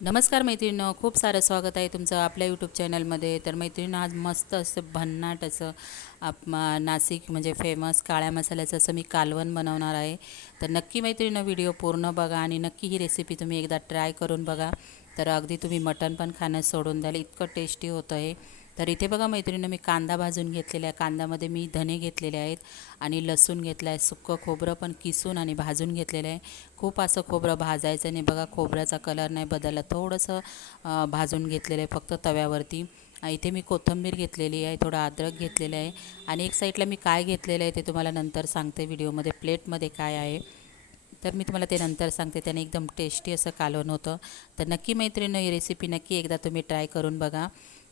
नमस्कार मैत्रिणींनो खूप सारं स्वागत आहे तुमचं आपल्या यूट्यूब चॅनलमध्ये तर मैत्रिणींनो आज मस्त असं भन्नाट असं आप नाशिक म्हणजे फेमस काळ्या मसाल्याचं असं मी कालवण बनवणार आहे. तर नक्की मैत्रिणीनं व्हिडिओ पूर्ण बघा आणि नक्की ही रेसिपी तुम्ही एकदा ट्राय करून बघा. तर अगदी तुम्ही मटण पण खाणं सोडून द्याल. इतकं टेस्टी होतं आहे तर इथे बघा मैत्रिणीनं मी कांदा भाजून घेतलेला आहे. कांद्यामध्ये मी धने घेतलेले आहेत आणि लसूण घेतलं आहे. सुक्कं खोबरं पण किसून आणि भाजून घेतलेलं आहे. खूप असं खोबरं भाजायचं नाही. बघा खोबऱ्याचा कलर नाही बदलला. थोडंसं भाजून घेतलेलं आहे फक्त तव्यावरती. इथे मी कोथिंबीर घेतलेली आहे. थोडं अद्रक घेतलेलं आहे. आणि एक साईडला मी काय घेतलेलं आहे ते तुम्हाला नंतर सांगते व्हिडिओमध्ये. प्लेटमध्ये काय आहे तर मी तुम्हाला ते नंतर सांगते. त्याने एकदम टेस्टी असं कालवण होतं. तर नक्की मैत्रिणी ही रेसिपी नक्की एकदा तुम्ही ट्राय करून बघा.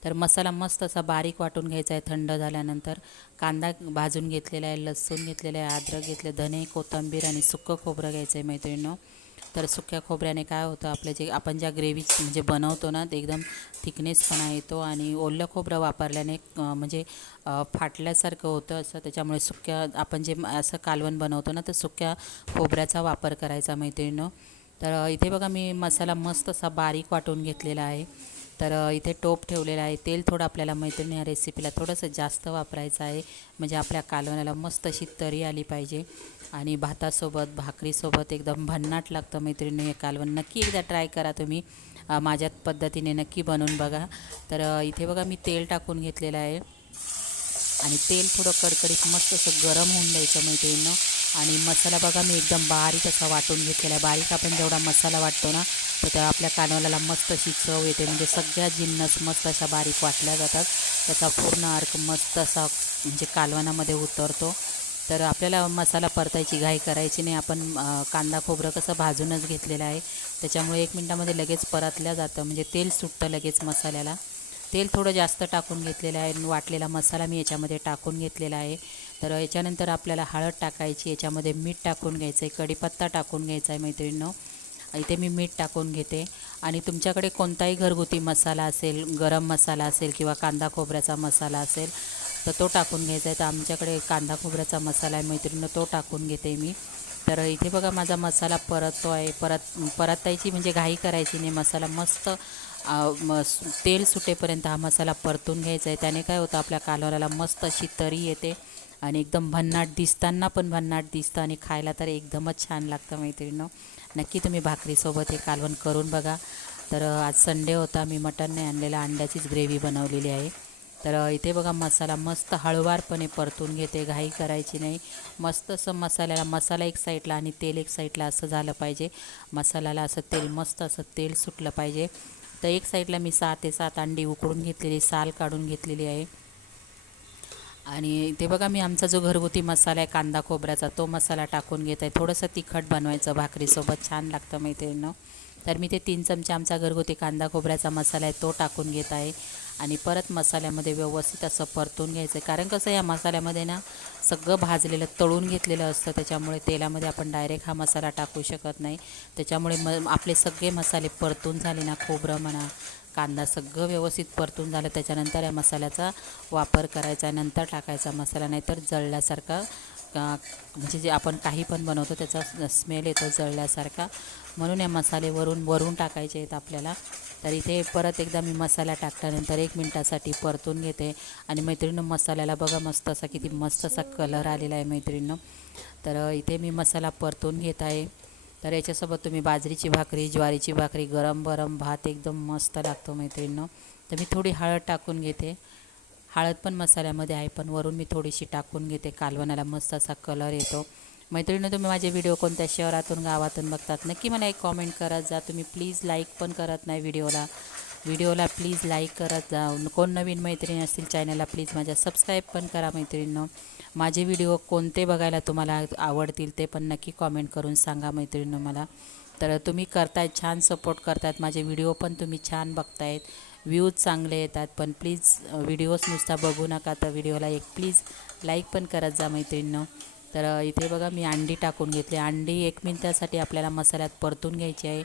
तर मसाला मस्त असा बारीक वाटून घ्यायचा आहे थंड झाल्यानंतर. कांदा भाजून घेतलेला आहे लसूण घेतलेलं आहे अद्रक घेतले धने कोथिंबीर आणि सुक्कं खोबरं घ्यायचं आहे मैत्रिणीनं. तर सुक्या खोबऱ्याने काय होतं आपलं जे आपण ज्या ग्रेव्ही म्हणजे बनवतो ना ते एकदम थिकनेसपणा येतो आणि ओलं खोबरं वापरल्याने म्हणजे फाटल्यासारखं होतं असं. त्याच्यामुळे सुक्या आपण जे असं कालवण बनवतो ना तर सुक्या खोबऱ्याचा वापर करायचा मैत्रिणीनं. तर इथे बघा मी मसाला मस्त असा बारीक वाटून घेतलेला आहे. तर इथे टोप ठेवलेला आहे. तेल थोडं आपल्याला मैत्रिणी या रेसिपीला थोडंसं जास्त वापरायचं आहे. म्हणजे आपल्या कालवण्याला मस्त अशी तरी आली पाहिजे. आणि भातासोबत भाकरीसोबत एकदम भन्नाट लागतं मैत्रिणी हे कालवण. नक्की एकदा ट्राय करा तुम्ही. माझ्या पद्धतीने नक्की बनवून बघा. तर इथे बघा मी तेल टाकून घेतलेलं आहे. आणि तेल थोडं कडकडीत मस्त असं गरम होऊन द्यायचं मैत्रिणीनं. आणि मसाला बघा मी एकदम बारीक असा वाटून घेतलेला आहे. बारीक आपण जेवढा मसाला वाटतो ना तर त्या आपल्या कानवल्याला मस्त अशी चव येते. म्हणजे सगळ्या जिन्नस मस्त अशा बारीक वाटल्या जातात. त्याचा पूर्ण अर्क मस्त असा म्हणजे कालवणामध्ये उतरतो. तर आपल्याला मसाला परतायची घाई करायची नाही. आपण कांदा खोबरं कसं भाजूनच घेतलेलं आहे. त्याच्यामुळे एक मिनटामध्ये लगेच परतल्या जातं. म्हणजे तेल सुटतं लगेच मसाल्याला. तेल थोडं जास्त टाकून घेतलेलं आहे. वाटलेला मसाला मी याच्यामध्ये टाकून घेतलेला आहे. तर याच्यानंतर आपल्याला हळद टाकायची. याच्यामध्ये मीठ टाकून घ्यायचं आहे कढीपत्ता टाकून घ्यायचा आहे मैत्रिणीनं. इथे मी मीठ टाकून घेते. आणि तुमच्याकडे कोणताही घरगुती मसाला असेल गरम मसाला असेल किंवा कांदा खोबऱ्याचा मसाला असेल तर तो टाकून घ्यायचा आहे. तर आमच्याकडे कांदा खोबऱ्याचा मसाला आहे मैत्रिणीनं तो टाकून घेते मी. तर इथे बघा माझा मसाला परततो आहे. परत परतायची म्हणजे घाई करायची नाही. मसाला मस्त म सु- तेल सुटेपर्यंत हा मसाला परतून घ्यायचा आहे. त्याने काय होतं आपल्या कालवऱ्याला मस्त अशी तरी येते. आणि एकदम भन्नाट दिसताना पण भन्नाट दिसतं आणि खायला तर एकदमच छान लागतं मैत्रिणीनं. नक्की तुम्ही भाकरीसोबत हे कालवण करून बघा. तर आज संडे होता मी मटण नाही आणलेला अंड्याचीच ग्रेव्ही बनवलेली आहे. तर इथे बघा मसाला मस्त हळुवारपणे परतून घेते घाई करायची नाही. मस्त असं मसाल्याला मसाला एक साईडला आणि तेल एक साईडला असं झालं पाहिजे. मसाल्याला असं तेल मस्त असं तेल सुटलं पाहिजे. तर एक साईडला मी सहा ते सात अंडी उकडून घेतलेली साल काढून घेतलेली आहे. आणि इथे बघा मी आमचा जो घरगुती मसाला आहे कांदा खोबऱ्याचा तो मसाला टाकून घेत आहे. थोडंसं तिखट बनवायचं भाकरीसोबत. छान लागतं मैत्रिणीनं. तर मी ते तीन चमचे आमचा घरगुती कांदा खोबऱ्याचा मसाला आहे तो टाकून घेत आहे. आणि परत मसाल्यामध्ये व्यवस्थित असं परतून घ्यायचं आहे. कारण कसं या मसाल्यामध्ये ना सगळं भाजलेलं तळून घेतलेलं असतं. त्याच्यामुळे तेलामध्ये आपण डायरेक्ट हा मसाला टाकू शकत नाही. त्याच्यामुळे म आपले सगळे मसाले परतून झाले ना खोबरं म्हणा कांदा सगळं व्यवस्थित परतून झालं. त्याच्यानंतर या मसाल्याचा वापर करायचा नंतर टाकायचा मसाला नाही तर जळल्यासारखा म्हणजे जे आपण काही पण बनवतो त्याचा स्मेल येतो जळल्यासारखा. म्हणून या मसाले वरून वरून टाकायचे आहेत आपल्याला. तर इथे परत एकदा मी मसाला टाकल्यानंतर एक मिनटासाठी परतून घेते. आणि मैत्रिणीनं मसाल्याला बघा मस्त असा किती मस्त असा कलर आलेला आहे मैत्रिणीनं. तर इथे मी मसाला परतून घेत आहे. तर याच्यासोबत तुम्ही बाजरीची भाकरी ज्वारीची भाकरी गरम गरम भात एकदम मस्त लागतो मैत्रिणीनं. तर मी थोडी हळद टाकून घेते. हळद पण मसाल्यामध्ये आहे पण वरून मी थोडीशी टाकून घेते. कालवणाला मस्त असा कलर येतो. मैत्रिणी तुम्ही माझे व्हिडिओ कोणत्या शहरातून गावातून बघतात नक्की मला एक कॉमेंट करत जा. तुम्ही प्लीज लाईक पण करत नाही व्हिडिओला व्हिडिओला प्लीज लाईक करत जा. कोण नवीन मैत्रिणी असतील चॅनलला प्लीज माझ्या सबस्क्राईब पण करा मैत्रिणीनं. माझे व्हिडिओ कोणते बघायला तुम्हाला आवडतील ते पण नक्की कॉमेंट करून सांगा मैत्रिणीनं मला. तर तुम्ही करतायत छान सपोर्ट करतायत. माझे व्हिडिओ पण तुम्ही छान बघतायत. व्ह्यूज चांगले येतात पण प्लीज व्हिडिओज नुसता बघू नका तर व्हिडिओला एक प्लीज लाईक पण करत जा मैत्रिणीनं. तर इथे बघा मी अंडी टाकून घेतली. अंडी एक मिनटासाठी आपल्याला मसाल्यात परतून घ्यायची आहे.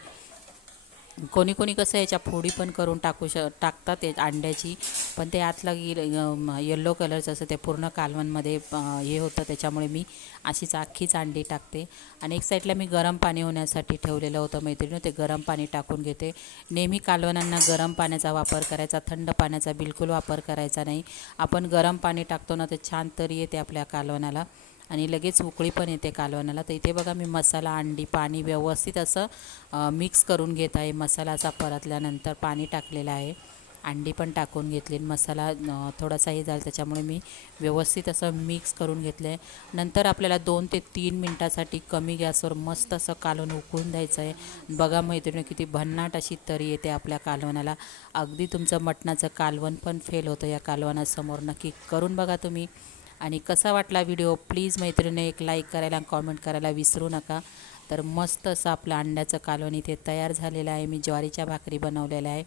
कोणी कोणी कसं याच्या फोडी पण करून टाकू श टाकतात अंड्याची. पण ते आतला येल्लो कलरचं असं ते पूर्ण कालवणमध्ये हे होतं. त्याच्यामुळे मी अशीच अख्खीच अंडी टाकते. आणि एक साईडला मी गरम पाणी होण्यासाठी ठेवलेलं होतं मैत्रिणी ते गरम पाणी टाकून घेते. नेहमी कालवणांना गरम पाण्याचा वापर करायचा थंड पाण्याचा बिलकुल वापर करायचा नाही. आपण गरम पाणी टाकतो ना तर छान तरी येते आपल्या कालवणाला आणि लगेच उकळी पण येते कालवणाला. तर इथे बघा मी मसाला अंडी पाणी व्यवस्थित असं मिक्स करून घेत आहे. मसालाचा परतल्यानंतर पाणी टाकलेलं आहे. अंडी पण टाकून घेतली. आणि मसाला थोडासा हे झाला. त्याच्यामुळे मी व्यवस्थित असं मिक्स करून घेतलं आहे नंतर आपल्याला दोन ते तीन मिनटासाठी कमी गॅसवर मस्त असं कालवण उकळून द्यायचं आहे. बघा मैत्रिणी किती भन्नाट अशी तरी येते आपल्या कालवणाला. अगदी तुमचं मटणाचं कालवण पण फेल होतं या कालवणासमोर. नक्की करून बघा तुम्ही. आणि कसा वाटला व्हिडिओ? प्लीज मैत्रिणी एक लाईक करायला आणि कॉमेंट करायला विसरू नका. तर मस्त असं आपलं अंड्याचं कालवण इथे तयार झालेलं आहे. मी ज्वारीच्या भाकरी बनवलेल्या आहे.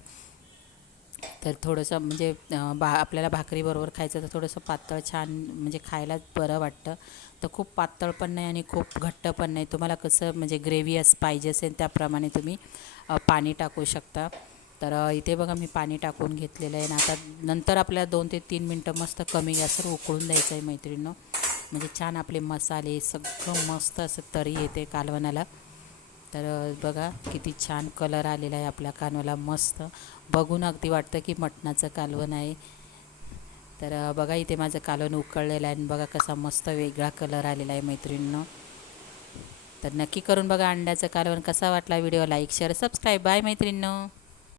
तर थोडंसं म्हणजे बा आपल्याला भाकरीबरोबर खायचं तर थोडंसं पातळ छान म्हणजे खायला बरं वाटतं. तर खूप पातळ पण नाही आणि खूप घट्ट पण नाही. तुम्हाला कसं म्हणजे ग्रेव्ही असं पाहिजे असेल त्याप्रमाणे तुम्ही पाणी टाकू शकता. तर इथे बघा मी पाणी टाकून घेतलेलं आहे. आणि आता नंतर आपल्याला दोन ते तीन मिनटं मस्त कमी गॅसवर उकळून द्यायचं आहे मैत्रिणीनं. म्हणजे छान आपले मसाले सगळं मस्त असं तरी येते कालवणाला तर बघा किती छान कलर आलेला आहे आपल्या कानवाला मस्त. बघून अगदी वाटतं की मटणाचं कालवण आहे. तर बघा इथे माझं कालवण उकळलेलं आहे आणि बघा कसा मस्त वेगळा कलर आलेला आहे मैत्रिणीनं. तर नक्की करून बघा अंड्याचं कालवण कसा वाटला video. Like share subscribe. Bye मैत्रिणीनं.